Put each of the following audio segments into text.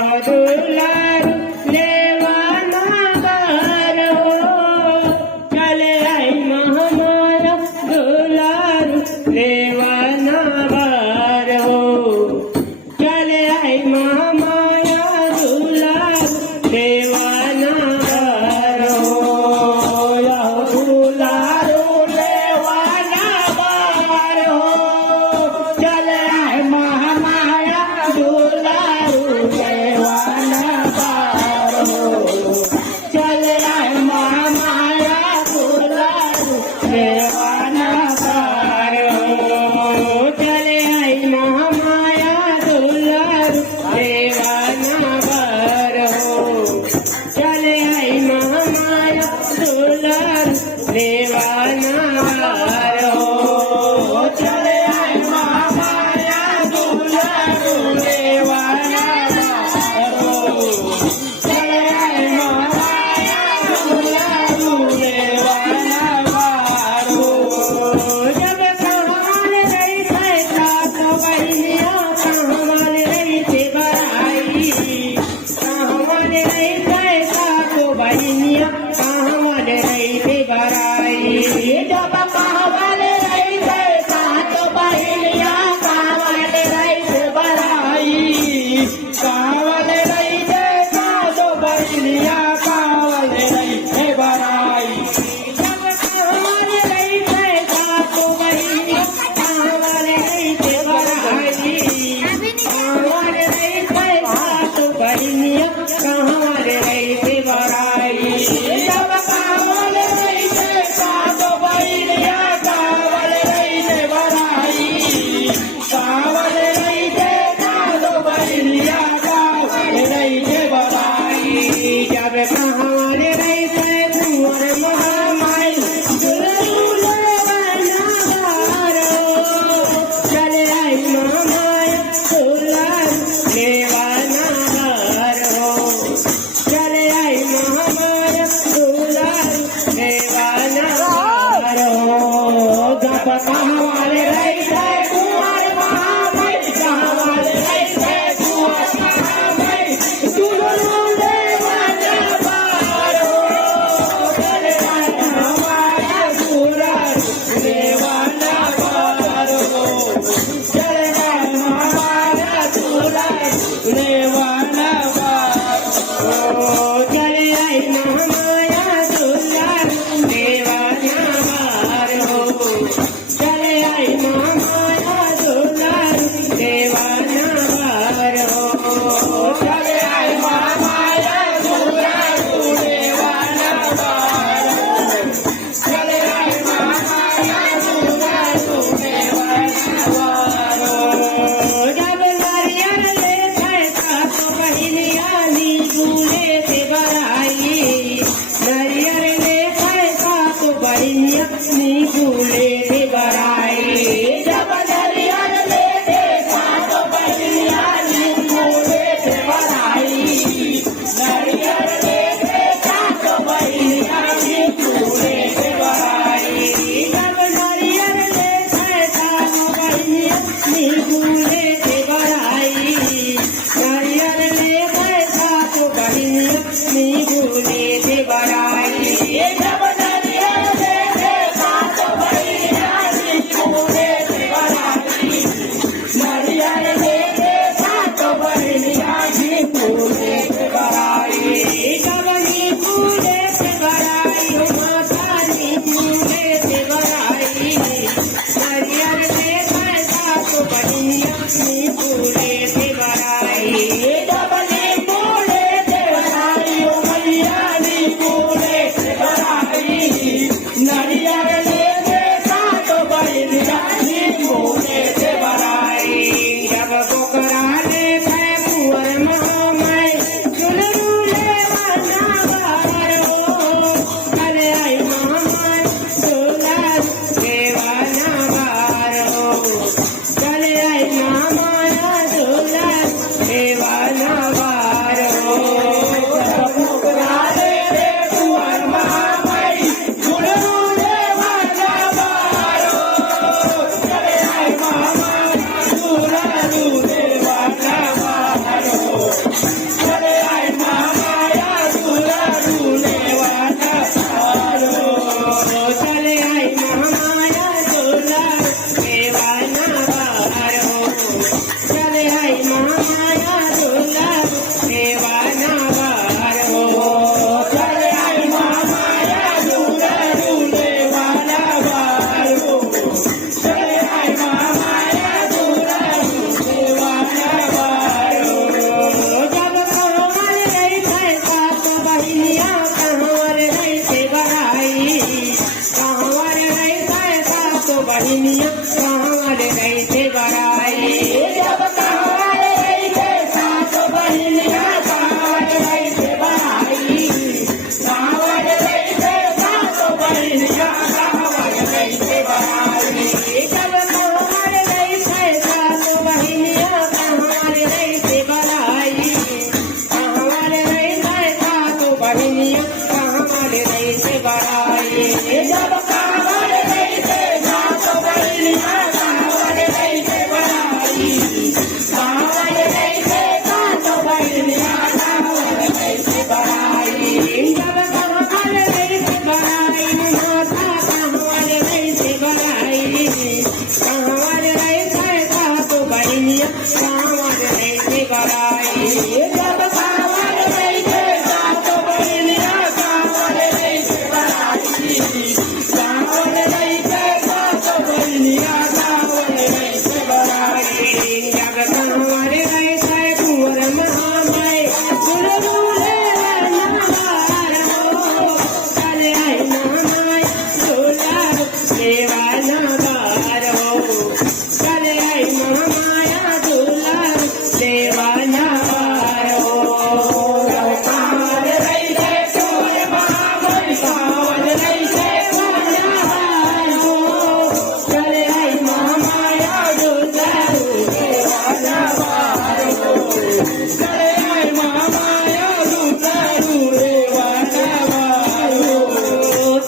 दुलारू लेवाना बारो चले आई महामाया दुलारू लेवाना बारो चले आई महामाया दुलारू लेवाना बारो दुलारू लेवाना बारो चले आई महामाया दुलारू लेवाना એ જબ કાવડ લઈ છે સાતો બહેનિયા કાવડ લઈ છે ભરાઈ કાવડ લઈ છે સાતો બહેનિયા કાવડ લઈ છે ભરાઈ જગ કાવડ લઈ છે કુંવર મહામાઈ ગુરુલે વનવાર હો ચાલે આઈ મહામાઈ ઝુલા દેવાના બાર હો ચાલે આઈ મહામાયા ઝુલા દેવાના બાર હો કાવડ લઈ છે કુંવર મહામાઈ કાવડ લઈ છે વનવાર હો ચાલે આઈ મહામાયા ઝુલા દેવાના બાર હો ચાલે આઈ મહામાયા ઝુલા દેવાના બાર હો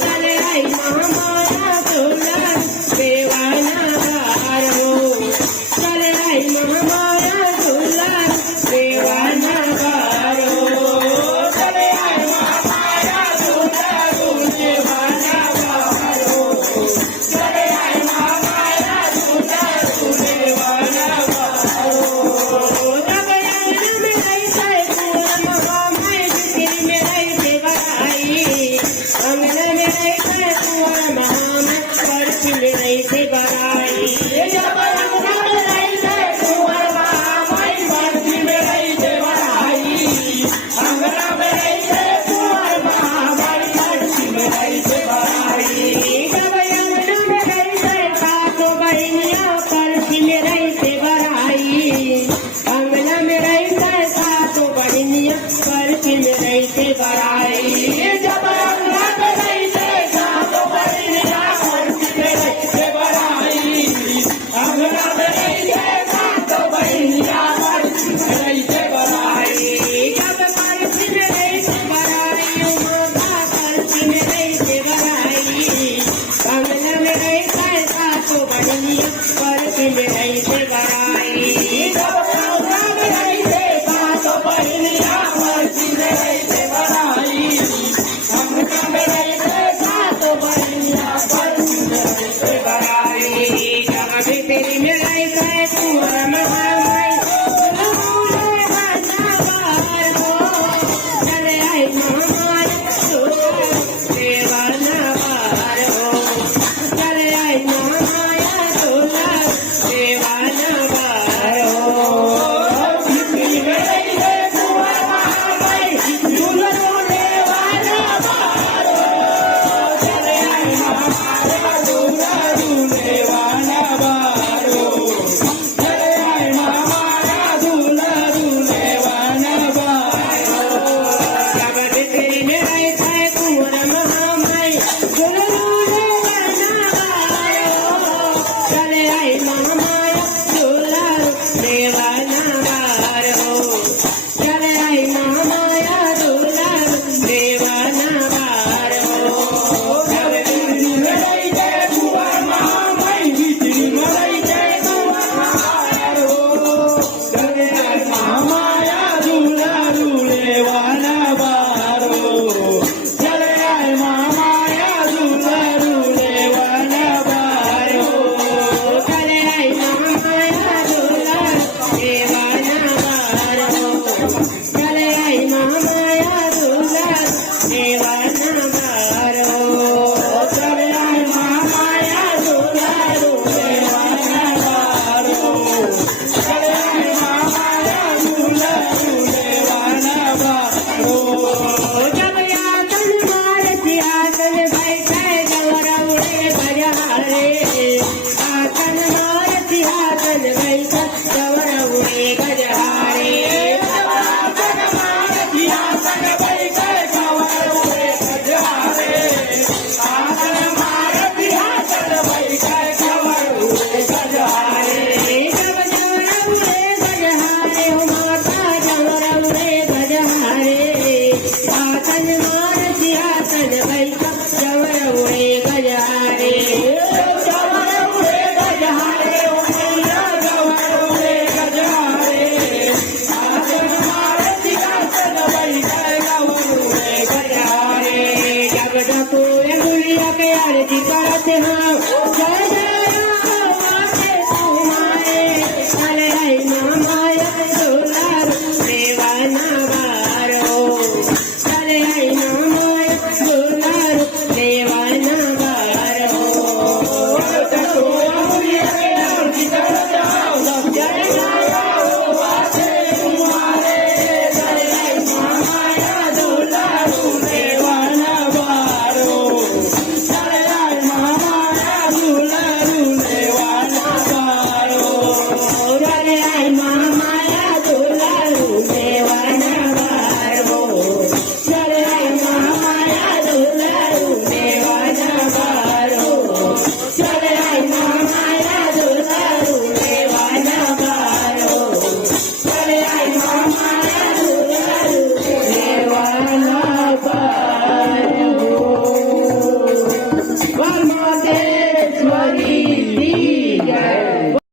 ચાલે આઈ મહામાયા ઝુલા દેવાના બાર હો ચાલે આઈ મહામાયા ઝુલા દેવાના બાર હો ચાલે આઈ મહામાયા ઝુલા દેવાના બાર હો ચાલે આઈ મહામાયા ઝુલા દેવાના બાર હો જગયાન में रही છે કુંવર મહામાઈ દીકરી में रही છે ભરાઈ अंगना में रही છે કુંવર મહામાઈ પરથી में रही છે ભરાઈ જબ અંગના में रही છે કુંવર મહામાઈ પરથી में रही છે ભરાઈ अंगना में रही છે કુંવર મહામાઈ પરથી में रही છે ભરાઈ જબ અંગના में रही છે સાતો બહેનિયા પરથી में रही છે ભરાઈ अंगना में रही છે सातो बहनिया परથી में रही છે भराई जब अंगना में रही છે सातो बहनिया परથી में रही છે भराई अंगना में रही છે सातो बहनिया परથી में रही છે भराई जब परથી में रही છે भराई उमा परથી में रही છે भराई अंगना में रही છે सातो बहनिया परથી में रही છે भराई जब अंगना में रही છે सातो बहनिया परથી में रही છે भराई अंगना में रही છે सातो बहनिया परથી में रही છે भराई जब भीतरी में रही છે કુંવર મહામાઈ ઝુલે વનવાર હો ચાલે આઈ મહામાયા ઝુલા દેવાના બાર હો ચાલે આઈ મહામાયા ઝુલા દેવાના બાર હો ભીતરી में रही છે કુંવર મહામાઈ ઝુલા દેવાના બાર હો ચાલે આઈ મહામાયા ઝુલા દેવાના બાર હો ચાલે આઈ મહામાયા ઝુલા દેવાના બાર હો જબ ભીતરી में रही છે કુંવર મહામાઈ ઝુલા દેવાના બાર હો ચાલે આઈ મહામાયા ઝુલા દેવાના બાર હો ચાલે આઈ મહામાયા ઝુલા દેવાના બાર હો જબ ભીતરી में रही છે કુંવર મહામાઈ ભીતરી में रही છે કુંવર મહામાઈ હો ચાલે આઈ મહામાયા ઝુલા દેવાના બાર હો ચાલે આઈ મહામાયા ઝુલા દેવાના બાર હો ચાલે આઈ મહામાયા ઝુલા દેવાના બાર હો